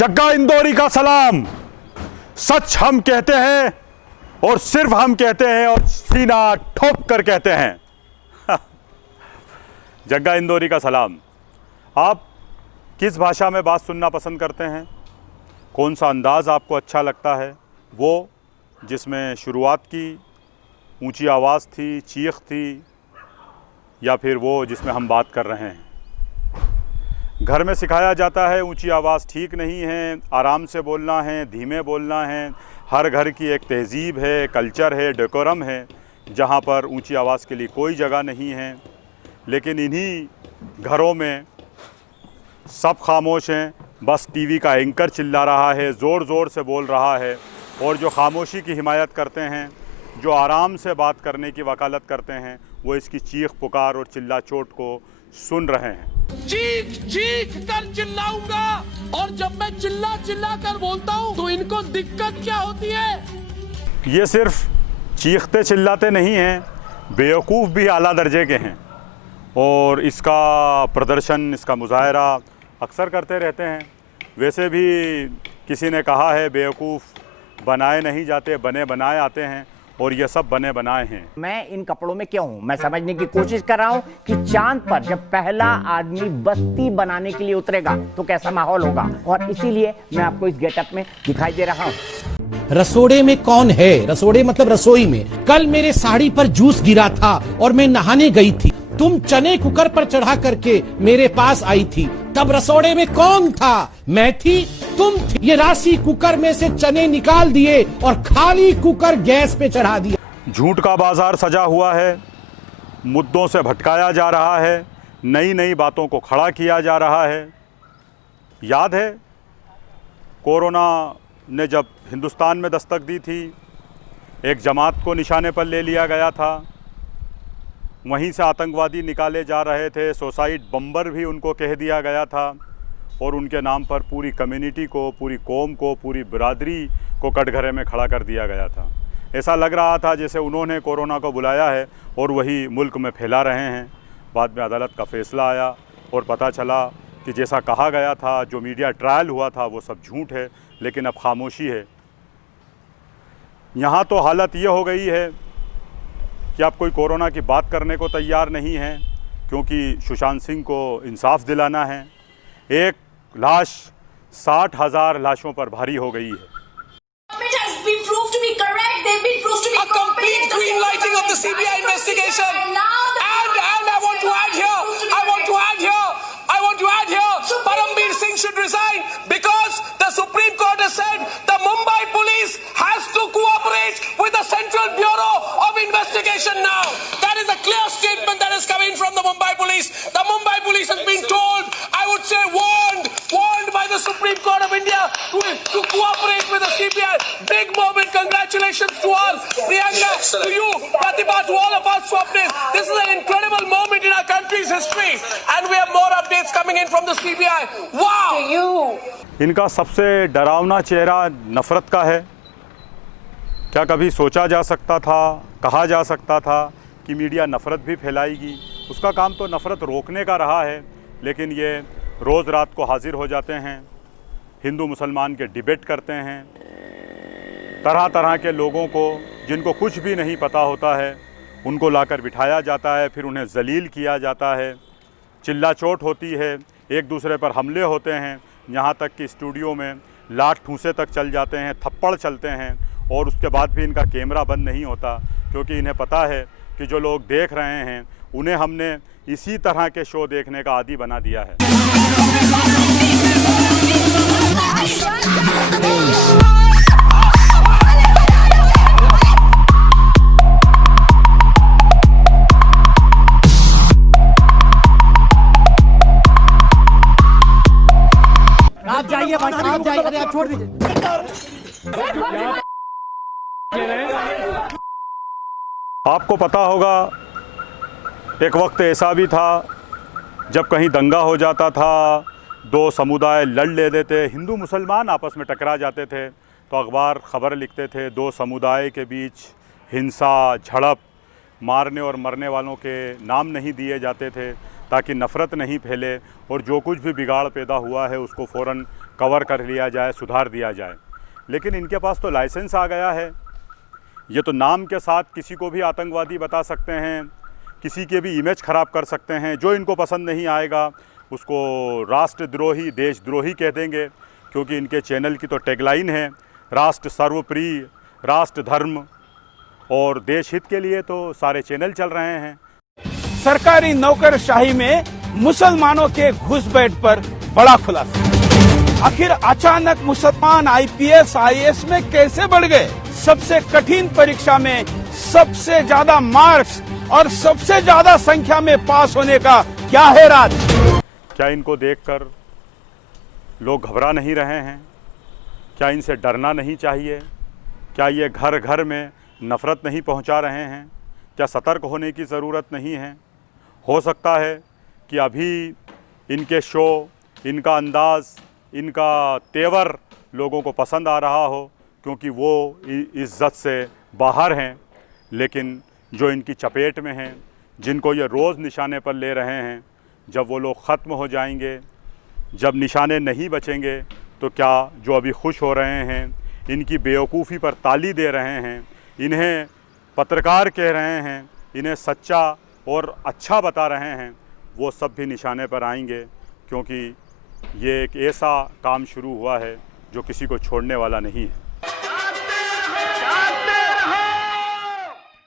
जग्गा इंदौरी का सलाम। सच हम कहते हैं और सिर्फ हम कहते हैं और सीना ठोक कर कहते हैं। जग्गा इंदौरी का सलाम। आप किस भाषा में बात सुनना पसंद करते हैं? कौन सा अंदाज़ आपको अच्छा लगता है? वो जिसमें शुरुआत की ऊंची आवाज़ थी, चीख थी, या फिर वो जिसमें हम बात कर रहे हैं? घर में सिखाया जाता है ऊंची आवाज़ ठीक नहीं है, आराम से बोलना है, धीमे बोलना है। हर घर की एक तहज़ीब है, कल्चर है, डेकोरम है, जहाँ पर ऊंची आवाज़ के लिए कोई जगह नहीं है। लेकिन इन्हीं घरों में सब खामोश हैं, बस टीवी का एंकर चिल्ला रहा है, ज़ोर ज़ोर से बोल रहा है। और जो खामोशी की हिमायत करते हैं, जो आराम से बात करने की वकालत करते हैं, वो इसकी चीख पुकार और चिल्ला चोट को सुन रहे हैं। चीख चीख कर चिल्लाऊंगा, और जब मैं चिल्ला चिल्ला कर बोलता हूँ तो इनको दिक्कत क्या होती है? ये सिर्फ चीखते चिल्लाते नहीं हैं, बेवकूफ़ भी आला दर्जे के हैं और इसका प्रदर्शन, इसका मुजाहरा अक्सर करते रहते हैं। वैसे भी किसी ने कहा है बेवकूफ़ बनाए नहीं जाते, बने बनाए आते हैं, और ये सब बने बनाए हैं। मैं इन कपड़ों में क्यों हूं? मैं समझने की कोशिश कर रहा हूं कि चांद पर जब पहला आदमी बस्ती बनाने के लिए उतरेगा तो कैसा माहौल होगा, और इसीलिए मैं आपको इस गेटअप में दिखाई दे रहा हूं। रसोड़े में कौन है? रसोड़े मतलब रसोई में। कल मेरे साड़ी पर जूस गिरा था और मैं नहाने गई थी। तुम चने कुकर पर चढ़ा करके मेरे पास आई थी, तब रसोड़े में कौन था? मैं थी, तुम थी। ये राशि कुकर में से चने निकाल दिए और खाली कुकर गैस पे चढ़ा दिया। झूठ का बाजार सजा हुआ है, मुद्दों से भटकाया जा रहा है, नई नई बातों को खड़ा किया जा रहा है। याद है कोरोना ने जब हिंदुस्तान में दस्तक दी थी, एक जमात को निशाने पर ले लिया गया था, वहीं से आतंकवादी निकाले जा रहे थे, सुसाइड बम्बर भी उनको कह दिया गया था, और उनके नाम पर पूरी कम्युनिटी को, पूरी कौम को, पूरी बिरादरी को कटघरे में खड़ा कर दिया गया था। ऐसा लग रहा था जैसे उन्होंने कोरोना को बुलाया है और वही मुल्क में फैला रहे हैं। बाद में अदालत का फ़ैसला आया और पता चला कि जैसा कहा गया था, जो मीडिया ट्रायल हुआ था, वो सब झूठ है, लेकिन अब खामोशी है। यहाँ तो हालत ये हो गई है कि अब कोई कोरोना की बात करने को तैयार नहीं है, क्योंकि सुशांत सिंह को इंसाफ दिलाना है। एक लाश 60,000 लाशों पर भारी हो गई है। A complete green lighting of the CBI investigation. And I want to add here, Paramveer Singh should resign because the Supreme Court has said the Mumbai police has to cooperate with the Central Bureau of Investigation now. That is a clear statement that is coming from the Mumbai police. The Mumbai police has been told, I would say warned by the Supreme Court of India to cooperate with the CBI. Big moment. Congratulations to all. Priyanka, to you, Pratibha, to all of us, Swapnil. This is an incredible moment in our country's history, and we have more updates coming in from the CBI. Wow! इनका सबसे डरावना चेहरा नफ़रत का है। क्या कभी सोचा जा सकता था, कहा जा सकता था कि मीडिया नफ़रत भी फैलाएगी? उसका काम तो नफ़रत रोकने का रहा है, लेकिन ये रोज़ रात को हाजिर हो जाते हैं, हिंदू मुसलमान के डिबेट करते हैं, तरह तरह के लोगों को जिनको कुछ भी नहीं पता होता है उनको लाकर बिठाया जाता है, फिर उन्हें जलील किया जाता है, चिल्ला चोट होती है, एक दूसरे पर हमले होते हैं, यहाँ तक कि स्टूडियो में लात ठूंसे तक चल जाते हैं, थप्पड़ चलते हैं, और उसके बाद भी इनका कैमरा बंद नहीं होता, क्योंकि इन्हें पता है कि जो लोग देख रहे हैं उन्हें हमने इसी तरह के शो देखने का आदी बना दिया है। आप जाइए, आप जाइए, अरे आप छोड़ दीजिए। आपको पता होगा एक वक्त ऐसा भी था जब कहीं दंगा हो जाता था, दो समुदाय लड़ लेते थे, हिंदू मुसलमान आपस में टकरा जाते थे, तो अखबार ख़बर लिखते थे दो समुदाय के बीच हिंसा, झड़प, मारने और मरने वालों के नाम नहीं दिए जाते थे, ताकि नफ़रत नहीं फैले और जो कुछ भी बिगाड़ पैदा हुआ है उसको फ़ौरन कवर कर लिया जाए, सुधार दिया जाए। लेकिन इनके पास तो लाइसेंस आ गया है, ये तो नाम के साथ किसी को भी आतंकवादी बता सकते हैं, किसी के भी इमेज ख़राब कर सकते हैं। जो इनको पसंद नहीं आएगा उसको राष्ट्रद्रोही, देशद्रोही कह देंगे, क्योंकि इनके चैनल की तो टैगलाइन है राष्ट्र सर्वप्रिय, राष्ट्र धर्म और देश हित के लिए तो सारे चैनल चल रहे हैं। सरकारी नौकरशाही में मुसलमानों के घुसपैठ पर बड़ा खुलासा। आखिर अचानक मुसलमान आईपीएस आईएएस में कैसे बढ़ गए? सबसे कठिन परीक्षा में सबसे ज्यादा मार्क्स और सबसे ज्यादा संख्या में पास होने का क्या है राज? क्या इनको देखकर लोग घबरा नहीं रहे हैं? क्या इनसे डरना नहीं चाहिए? क्या ये घर घर में नफ़रत नहीं पहुंचा रहे हैं? क्या सतर्क होने की ज़रूरत नहीं है? हो सकता है कि अभी इनके शो, इनका अंदाज़, इनका तेवर लोगों को पसंद आ रहा हो क्योंकि वो इज़्ज़त से बाहर हैं, लेकिन जो इनकी चपेट में हैं, जिनको ये रोज़ निशाने पर ले रहे हैं, जब वो लोग ख़त्म हो जाएंगे, जब निशाने नहीं बचेंगे, तो क्या जो अभी खुश हो रहे हैं, इनकी बेवकूफ़ी पर ताली दे रहे हैं, इन्हें पत्रकार कह रहे हैं, इन्हें सच्चा और अच्छा बता रहे हैं, वो सब भी निशाने पर आएंगे, क्योंकि ये एक ऐसा काम शुरू हुआ है जो किसी को छोड़ने वाला नहीं है।